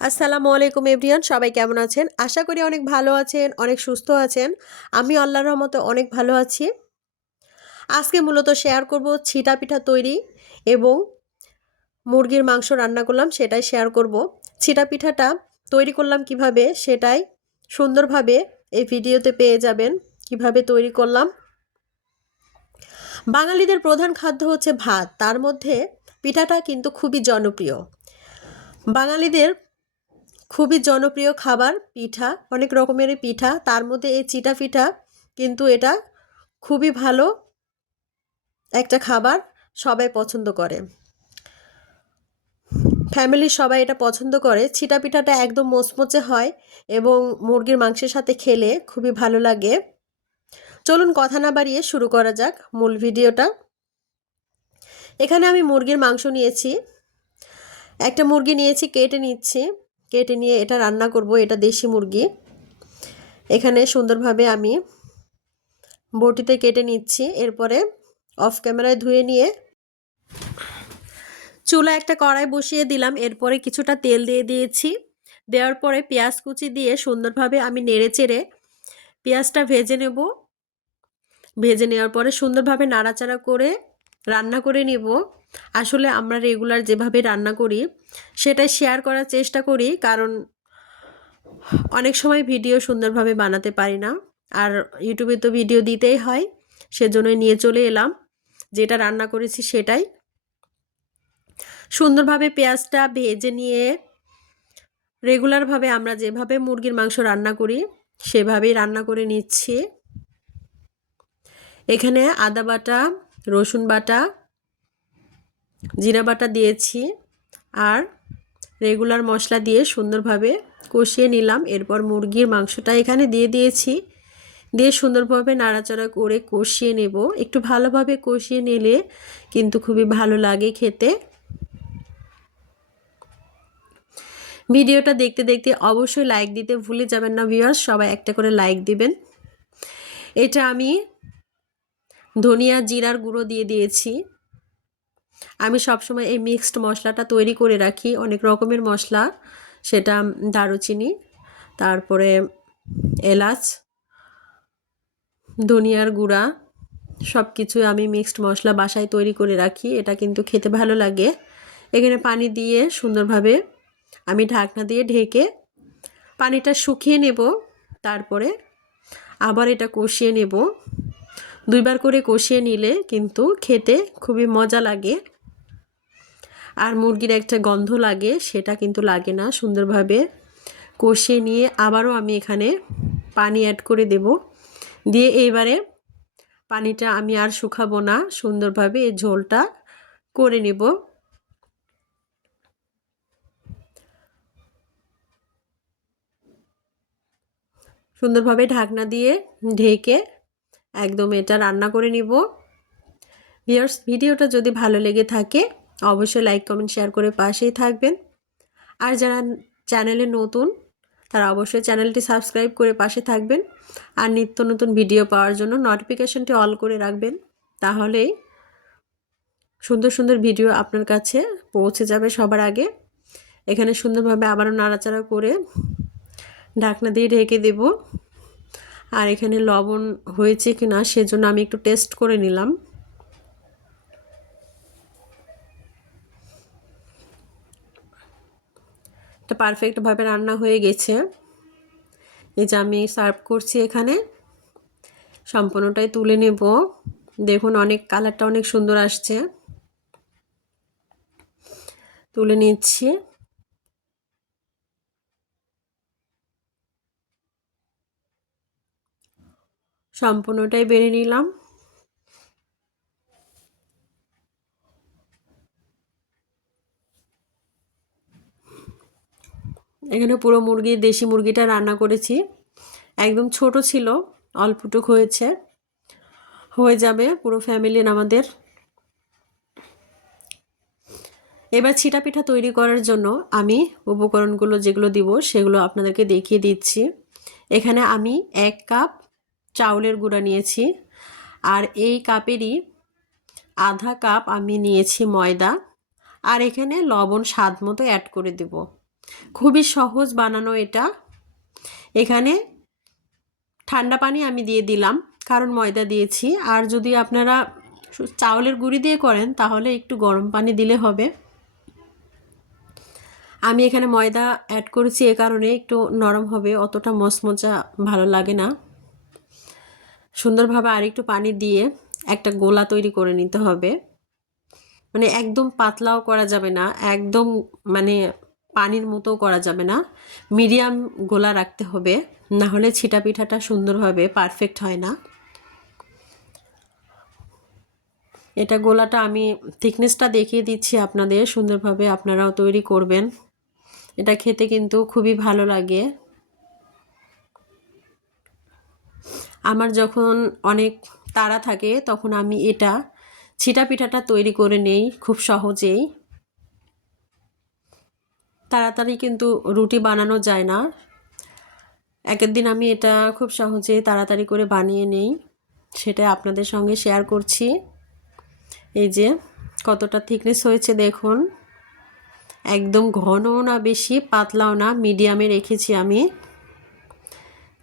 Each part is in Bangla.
আসসালামু আলাইকুম এভরিয়ান সবাই কেমন আছেন? আশা করি অনেক ভালো আছেন, অনেক সুস্থ আছেন। আমি আল্লাহর রহমতে অনেক ভালো আছি। আজকে মূলত শেয়ার করব ছিটা পিঠা তৈরি এবং মুরগির মাংস রান্না করলাম, সেটাই শেয়ার করব। ছিটা পিঠাটা তৈরি করলাম কীভাবে, সেটাই সুন্দরভাবে এই ভিডিওতে পেয়ে যাবেন, কীভাবে তৈরি করলাম। বাঙালিদের প্রধান খাদ্য হচ্ছে ভাত, তার মধ্যে পিঠাটা কিন্তু খুবই জনপ্রিয়। বাঙালিদের খুবই জনপ্রিয় খাবার, পিঠা, অনেক রকমেরই পিঠা। তার মধ্যে এই চিটা পিঠা কিন্তু এটা খুবই ভালো একটা খাবার সবাই পছন্দ করে। ফ্যামিলির সবাই এটা পছন্দ করে। ছিটা পিঠাটা একদম মোচমোচে হয় এবং মুরগির মাংসের সাথে খেলে খুবই ভালো লাগে। চলুন কথা না বাড়িয়ে শুরু করা যাক মূল ভিডিওটা। এখানে আমি মুরগির মাংস নিয়েছি। একটা মুরগি নিয়েছি, কেটে নিচ্ছি। কেটে নিয়ে এটা রান্না করব, এটা দেশি মুরগি। এখানে সুন্দরভাবে আমি বটিতে কেটে নিচ্ছি, এরপরে অফ ক্যামেরায় ধুয়ে নিয়ে চুলা একটা কড়াই বসিয়ে দিলাম, এরপরে কিছুটা তেল দিয়ে দিয়েছি। দেওয়ার পরে পেঁয়াজ কুচি দিয়ে সুন্দরভাবে আমি নেড়ে চেড়ে পেঁয়াজটা ভেজে নেব। ভেজে নেওয়ার পরে সুন্দরভাবে নাড়াচাড়া করে রান্না করে নেব। আসলে আমরা রেগুলার যেভাবে রান্না করি সেটা শেয়ার করার চেষ্টা করি। কারণ অনেক সময় ভিডিও সুন্দরভাবে বানাতে পারি না। আর ইউটিউবে তো ভিডিও দিতেই হয়, সেজন্যই নিয়ে চলে এলাম। যেটা রান্না করেছি সেটাই। সুন্দরভাবে পেঁয়াজটা ভেজে নিয়ে রেগুলারভাবে আমরা যেভাবে মুরগির মাংস রান্না করি, সেভাবেই রান্না করে নিচ্ছি। এখানে আদা বাটা, রসুন বাটা জিরা বাটা দিয়েছি আর রেগুলার মশলা দিয়ে সুন্দরভাবে কষিয়ে নিলাম। এরপর মুরগির মাংসটা এখানে দিয়ে দিয়েছি। দিয়ে সুন্দরভাবে নাড়াচাড়া করে কষিয়ে নেব। একটু ভালোভাবে কষিয়ে নিলে কিন্তু খুবই ভালো লাগে খেতে। ভিডিওটা দেখতে দেখতে অবশ্যই লাইক দিতে ভুলে যাবেন না ভিউয়ার্স সবাই একটা করে লাইক দিবেন। এটা আমি ধনিয়া জিরার গুঁড়ো দিয়ে দিয়েছি। আমি সবসময় এই মিক্সড মশলাটা তৈরি করে রাখি। অনেক রকমের মশলা, সেটা দারুচিনি, তারপরে এলাচ, ধনিয়ার গুঁড়া সব কিছু আমি মিক্সড মশলা বাসায় তৈরি করে রাখি। এটা কিন্তু খেতে ভালো লাগে। এখানে পানি দিয়ে সুন্দরভাবে আমি ঢাকনা দিয়ে ঢেকে পানিটা শুকিয়ে নেব, তারপরে আবার এটা কষিয়ে নেব। দুইবার করে কষিয়ে নিলে কিন্তু খেতে খুবই মজা লাগে। আর মুরগির একটা গন্ধ লাগে, সেটা কিন্তু লাগে না। সুন্দরভাবে কষিয়ে নিয়ে আবারও আমি এখানে পানি অ্যাড করে দেব। দিয়ে এইবারে পানিটা আমি আর শুকাবো না, সুন্দরভাবে এই ঝোলটা করে নেব। সুন্দরভাবে ঢাকনা দিয়ে ঢেকে একদম এটা রান্না করে নিব। ভিয়ার্স ভিডিওটা যদি ভালো লেগে থাকে, অবশ্যই লাইক, কমেন্ট, শেয়ার করে পাশেই থাকবেন। আর যারা চ্যানেলে নতুন, তারা অবশ্যই চ্যানেলটি সাবস্ক্রাইব করে পাশে থাকবেন। আর নিত্য নতুন ভিডিও পাওয়ার জন্য নোটিফিকেশনটি অল করে রাখবেন। তাহলেই সুন্দর সুন্দর ভিডিও আপনার কাছে পৌঁছে যাবে সবার আগে। এখানে সুন্দরভাবে আবারও নাড়াচাড়া করে ঢাকনা দিয়ে ঢেকে দেব। আর এখানে লবণ হয়েছে কি না সেজন্য আমি একটু টেস্ট করে নিলাম। এটা পারফেক্টভাবে রান্না হয়ে গেছে। এই যে আমি সার্ভ করছি এখানে। সম্পূর্ণটাই তুলে নেব। দেখুন অনেক কালারটা অনেক সুন্দর আসছে। তুলে নিচ্ছি। সম্পূর্ণটাই বেড়ে নিলাম। এখানে পুরো মুরগি দেশি মুরগিটা রান্না করেছি। একদম ছোট ছিল, অল্পটুক হয়েছে। হয়ে যাবে পুরো ফ্যামিলির আমাদের। এবার ছিটা পিঠা তৈরি করার জন্য আমি উপকরণগুলো যেগুলো দিব সেগুলো আপনাদেরকে দেখিয়ে দিচ্ছি। এখানে আমি এক কাপ চাউলের গুঁড়া নিয়েছি। আর এই কাপেরই আধা কাপ আমি নিয়েছি ময়দা। আর এখানে লবণ স্বাদ মতো অ্যাড করে দেব। খুবই সহজ বানানো এটা। এখানে ঠান্ডা পানি আমি দিয়ে দিলাম, কারণ ময়দা দিয়েছি। আর যদি আপনারা চাউলের গুঁড়ি দিয়ে করেন, তাহলে একটু গরম পানি দিলে হবে। আমি এখানে ময়দা অ্যাড করেছি এ কারণে একটু নরম হবে, অতটা মচমচা ভালো লাগে না। সুন্দরভাবে আর একটু পানি দিয়ে একটা গোলা তৈরি করে নিতে হবে। মানে একদম পাতলাও করা যাবে না, একদম মানে পানির মতো করা যাবে না। মিডিয়াম গোলা রাখতে হবে, না হলে ছিটা পিঠাটা সুন্দরভাবে পারফেক্ট হয় না। এটা গোলাটা আমি থিকনেসটা দেখিয়ে দিচ্ছি আপনাদের, সুন্দরভাবে আপনারাও তৈরি করবেন। এটা খেতে কিন্তু খুবই ভালো লাগে। আমার যখন অনেক তাড়া থাকে, তখন আমি এটা ছিটা পিঠাটা তৈরি করে নেই খুব সহজেই। তাড়াতাড়ি কিন্তু রুটি বানানো যায় না। একের দিন আমি এটা খুব সহজে তাড়াতাড়ি করে বানিয়ে নেই, সেটা আপনাদের সঙ্গে শেয়ার করছি। এই যে কতটা থিকনেস হয়েছে দেখুন। একদম ঘনও না বেশি, পাতলাও না মিডিয়ামে রেখেছি আমি।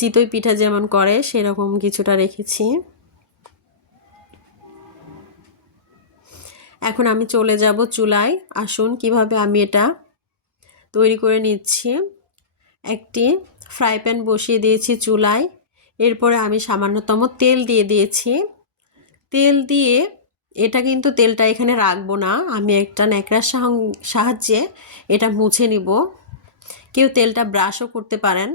চিতই পিঠা যেমন করে, সেরকম কিছুটা রেখেছি। এখন আমি চলে যাব চুলায়। আসুন, কীভাবে আমি এটা তৈরি করে নিচ্ছি। একটি ফ্রাই প্যান বসিয়ে দিয়েছি চুলায়। এরপরে আমি সামান্যতম তেল দিয়ে দিয়েছি। তেল দিয়ে এটা কিন্তু তেলটা এখানে রাখব না। আমি একটা ন্যাকড়ার সাহায্যে এটা মুছে নিব। কেউ তেলটা ব্রাশও করতে পারেন।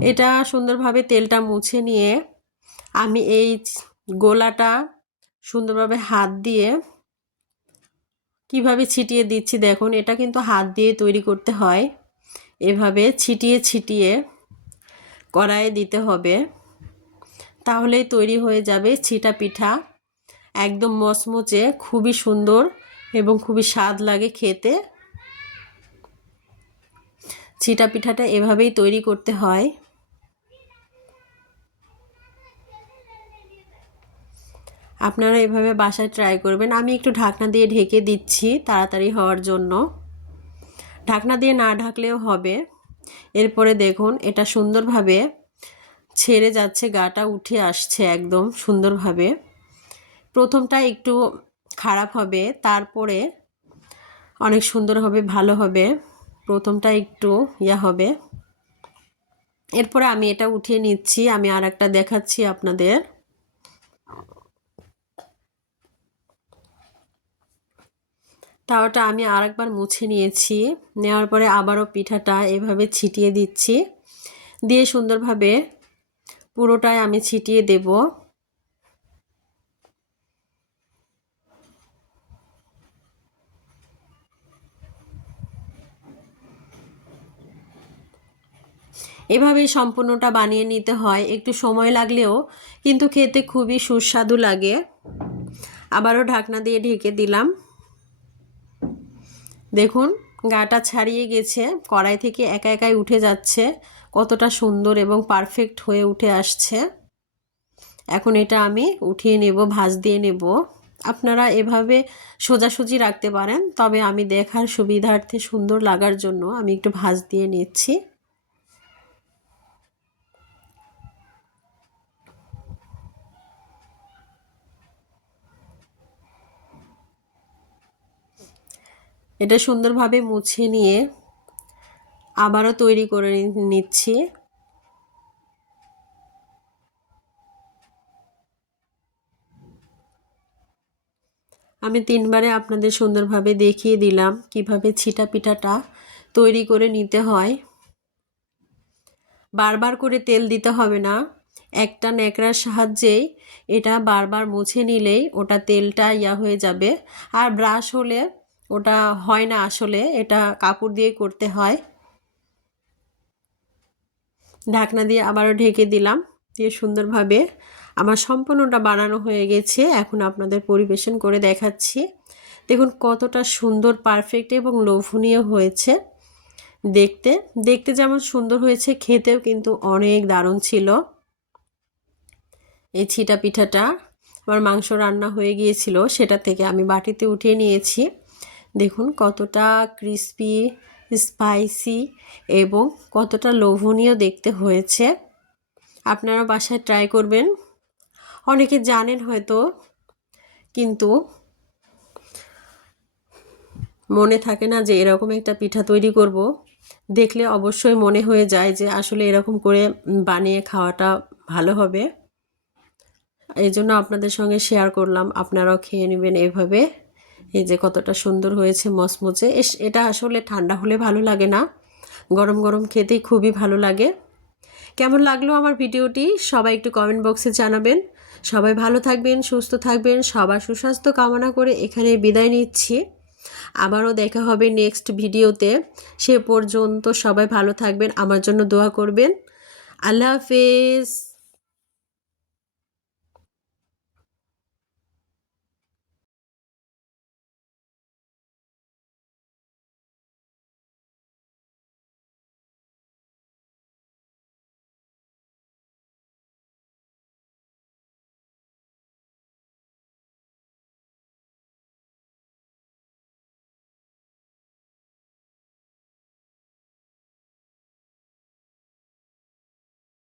এটা সুন্দরভাবে তেলটা মুছে নিয়ে আমি এই গোলাটা সুন্দরভাবে হাত দিয়ে কীভাবে ছিটিয়ে দিচ্ছি দেখুন, এটা কিন্তু হাত দিয়ে তৈরি করতে হয়। এভাবে ছিটিয়ে ছিটিয়ে কড়াইয়ে দিতে হবে। তাহলেই তৈরি হয়ে যাবে ছিটা পিঠা। একদম মচমচে, খুবই সুন্দর এবং খুবই স্বাদ লাগে খেতে। ছিটা পিঠাটা এভাবেই তৈরি করতে হয়। আপনারা এভাবে বাসায় ট্রাই করবেন। আমি একটু ঢাকনা দিয়ে ঢেকে দিচ্ছি তাড়াতাড়ি হওয়ার জন্য। ঢাকনা দিয়ে না ঢাকলেও হবে। এরপরে দেখুন, এটা সুন্দরভাবে ছেড়ে যাচ্ছে, গাটা উঠে আসছে একদম সুন্দরভাবে। প্রথমটা একটু খারাপ হবে, তারপরে অনেক সুন্দর হবে, ভালো হবে। প্রথমটা একটু ইয়া হবে। এরপরে আমি এটা উঠিয়ে নিচ্ছি, আমি আর একটা দেখাচ্ছি আপনাদের। তাওয়াটা আমি আরেকবার মুছে নিয়েছি। নেওয়ার পরে আবারও পিঠাটা এভাবে ছিটিয়ে দিচ্ছি। দিয়ে সুন্দরভাবে পুরোটাই আমি ছিটিয়ে দেব। এভাবেই সম্পূর্ণটা বানিয়ে নিতে হয়। একটু সময় লাগলেও কিন্তু খেতে খুবই সুস্বাদু লাগে। আবারও ঢাকনা দিয়ে ঢেকে দিলাম। দেখুন, গাটা ছাড়িয়ে গেছে, কড়াই থেকে একা একাই উঠে যাচ্ছে, কতটা সুন্দর এবং পারফেক্ট হয়ে উঠে আসছে। এখন এটা আমি উঠিয়ে নেব, ভাজ দিয়ে নেব। আপনারা এভাবে সোজাসুজি রাখতে পারেন, তবে আমি দেখার সুবিধার্থে সুন্দর লাগার জন্য আমি একটু ভাজ দিয়ে নিচ্ছি। এটা সুন্দরভাবে মুছে নিয়ে আবারও তৈরি করে নিচ্ছি। আমি তিনবারে আপনাদের সুন্দরভাবে দেখিয়ে দিলাম কীভাবে ছিটা পিঠাটা তৈরি করে নিতে হয়। বারবার করে তেল দিতে হবে না, একটা ন্যাকড়ার সাহায্যেই এটা বারবার মুছে নিলেই ওটা তেলটা ইয়া হয়ে যাবে। আর ব্রাশ হলে ওটা হয় না আসলে, এটা কাপড় দিয়ে করতে হয়। ঢাকনা দিয়ে আবারও ঢেকে দিলাম, দিয়ে সুন্দরভাবে আমার সম্পূর্ণটা বানানো হয়ে গেছে। এখন আপনাদের পরিবেশন করে দেখাচ্ছি। দেখুন কতটা সুন্দর পারফেক্ট এবং লোভনীয় হয়েছে। দেখতে দেখতে যেমন সুন্দর হয়েছে, খেতেও কিন্তু অনেক দারুণ ছিল। এই ছিটা পিঠাটা আমার মাংস রান্না হয়ে গিয়েছিল, সেটা থেকে আমি বাটিতে উঠিয়ে নিয়েছি। দেখুন কতটা ক্রিস্পি স্পাইসি এবং কতটা লোভনীয় দেখতে হয়েছে। আপনারা বাসায় ট্রাই করবেন। অনেকে জানেন হয়তো, কিন্তু মনে থাকে না যে এরকম একটা পিঠা তৈরি করব। দেখলে অবশ্যই মনে হয়ে যায় যে আসলে এরকম করে বানিয়ে খাওয়াটা ভালো হবে। এই জন্য আপনাদের সঙ্গে শেয়ার করলাম। আপনারাও খেয়ে নেবেন এভাবে। এই যে কতটা সুন্দর হয়েছে মচমচে এস- এটা আসলে ঠান্ডা হলে ভালো লাগে না। গরম গরম খেতেই খুবই ভালো লাগে। কেমন লাগল আমার ভিডিওটি? সবাই একটু কমেন্ট বক্সে জানাবেন। সবাই ভালো থাকবেন, সুস্থ থাকবেন, সবার সুস্বাস্থ্য কামনা করে এখানে বিদায় নিচ্ছি। আবারও দেখা হবে নেক্সট ভিডিওতে। সে পর্যন্ত সবাই ভালো থাকবেন, আমার জন্য দোয়া করবেন। আল্লাহ হাফেজ।